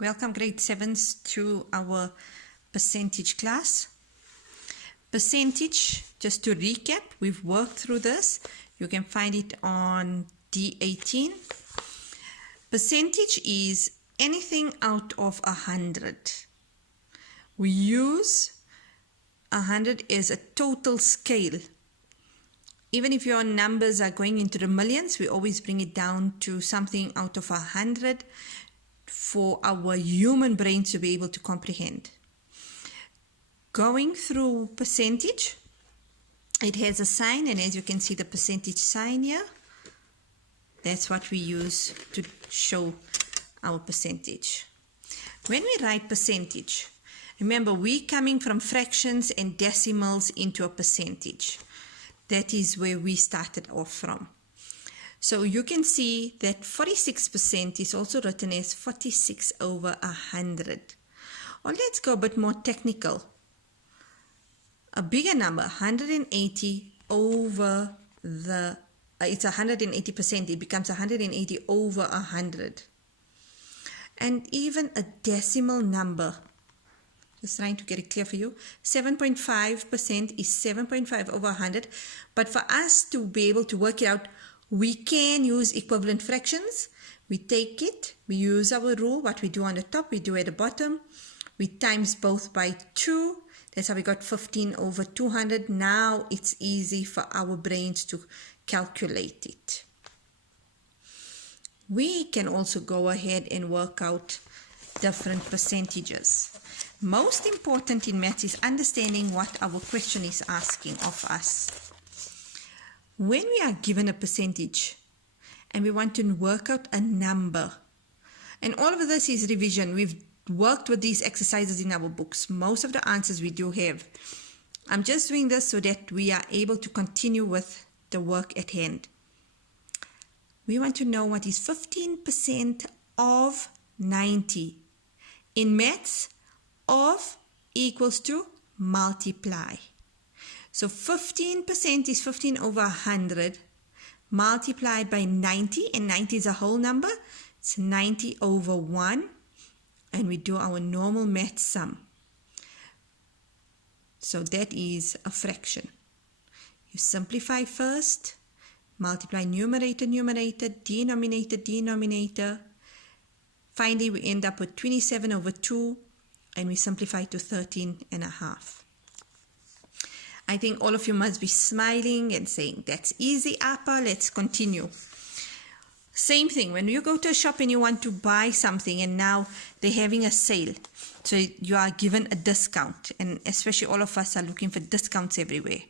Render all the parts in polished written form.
Welcome grade 7s to our percentage class. Percentage, just to recap, we've worked through this. You can find it on D18. Percentage is anything out of 100. We use 100 as a total scale. Even if your numbers are going into the millions, we always bring it down to something out of 100 for our human brain to be able to comprehend. Going through percentage, it has a sign, and as you can see the percentage sign here, that's what we use to show our percentage. When we write percentage, remember we're coming from fractions and decimals into a percentage. That is where we started off from. So you can see that 46% is also written as 46 over 100. Or let's go a bit more technical. A bigger number, 180 over it's 180%, it becomes 180 over 100. And even a decimal number, just trying to get it clear for you, 7.5% is 7.5 over 100. But for us to be able to work it out, we can use equivalent fractions. We take it, we use our rule, what we do on the top, we do at the bottom. We times both by 2. That's how we got 15 over 200. Now it's easy for our brains to calculate it. We can also go ahead and work out different percentages. Most important in maths is understanding what our question is asking of us. When we are given a percentage and we want to work out a number, and all of this is revision, we've worked with these exercises in our books. Most of the answers we do have. I'm just doing this so that we are able to continue with the work at hand. We want to know what is 15% of 90. In maths, of equals to multiply. So 15% is 15 over 100 multiplied by 90, and 90 is a whole number. It's 90 over 1, and we do our normal math sum. So that is a fraction. You simplify first, multiply numerator, numerator, denominator, denominator. Finally, we end up with 27 over 2, and we simplify to 13.5. I think all of you must be smiling and saying, that's easy, Appa, let's continue. Same thing, when you go to a shop and you want to buy something and now they're having a sale. So you are given a discount, and especially all of us are looking for discounts everywhere.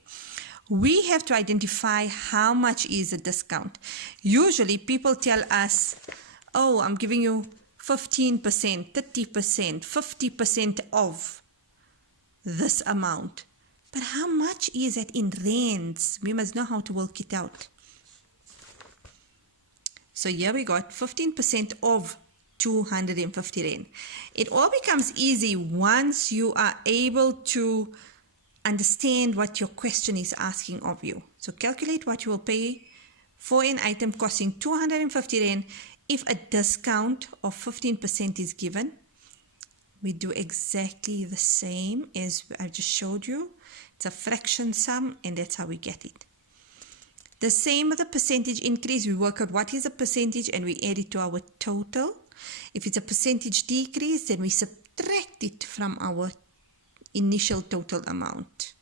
We have to identify how much is a discount. Usually people tell us, oh, I'm giving you 15%, 30%, 50% of this amount. But how much is it in rands? We must know how to work it out. So here we got 15% of 250 rand. It all becomes easy once you are able to understand what your question is asking of you. So calculate what you will pay for an item costing 250 rand if a discount of 15% is given. We do exactly the same as I just showed you. It's a fraction sum, and that's how we get it. The same with the percentage increase, we work out what is a percentage and we add it to our total. If it's a percentage decrease, then we subtract it from our initial total amount.